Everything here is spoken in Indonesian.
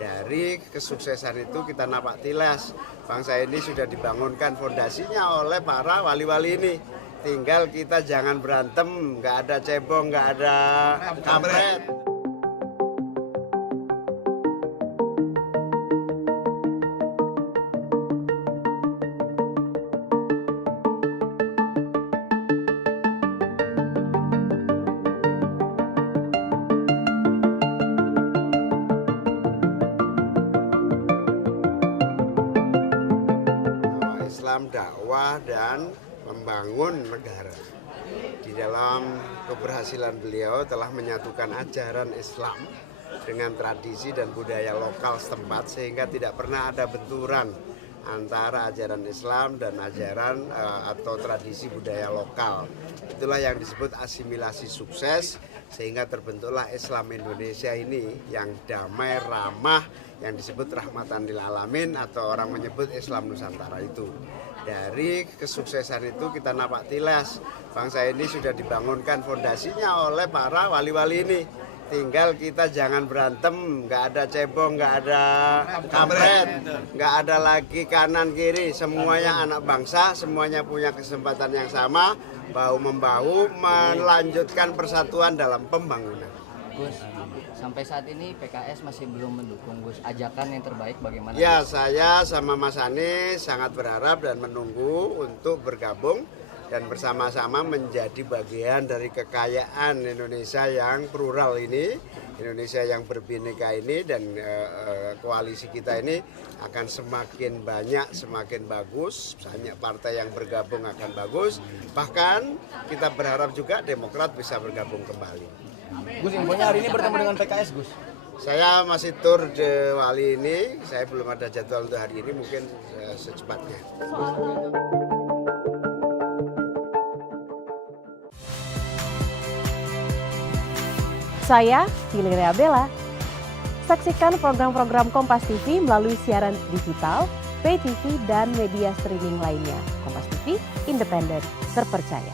Dari kesuksesan itu kita napak tilas, bangsa ini sudah dibangunkan fondasinya oleh para wali-wali ini. Tinggal kita jangan berantem, nggak ada cebong, nggak ada kampret. Islam dakwah dan membangun negara. Di dalam keberhasilan beliau telah menyatukan ajaran Islam dengan tradisi dan budaya lokal setempat sehingga tidak pernah ada benturan antara ajaran Islam dan ajaran atau tradisi budaya lokal. Itulah yang disebut asimilasi sukses sehingga terbentuklah Islam Indonesia ini yang damai, ramah, yang disebut rahmatan lil alamin atau orang menyebut Islam Nusantara itu. Dari kesuksesan itu kita napak tilas, bangsa ini sudah dibangunkan fondasinya oleh para wali-wali ini. Tinggal kita jangan berantem, nggak ada cebong, nggak ada kampret, nggak ada lagi kanan kiri. Semuanya anak bangsa, semuanya punya kesempatan yang sama, bahu-membahu melanjutkan persatuan dalam pembangunan. Gus, sampai saat ini PKS masih belum mendukung Gus. Ajakan yang terbaik bagaimana? Ya, saya sama Mas Anies sangat berharap dan menunggu untuk bergabung dan bersama-sama menjadi bagian dari kekayaan Indonesia yang plural ini, Indonesia yang berbineka ini, dan koalisi kita ini akan semakin banyak, semakin bagus, banyak partai yang bergabung akan bagus, bahkan kita berharap juga Demokrat bisa bergabung kembali. Gus, infonya hari ini bertemu dengan PKS, Gus. Saya masih tur di Wali ini, saya belum ada jadwal untuk hari ini, mungkin secepatnya. Saya Valeria Bella. Saksikan program-program Kompas TV melalui siaran digital, pay TV, dan media streaming lainnya. Kompas TV, independen, terpercaya.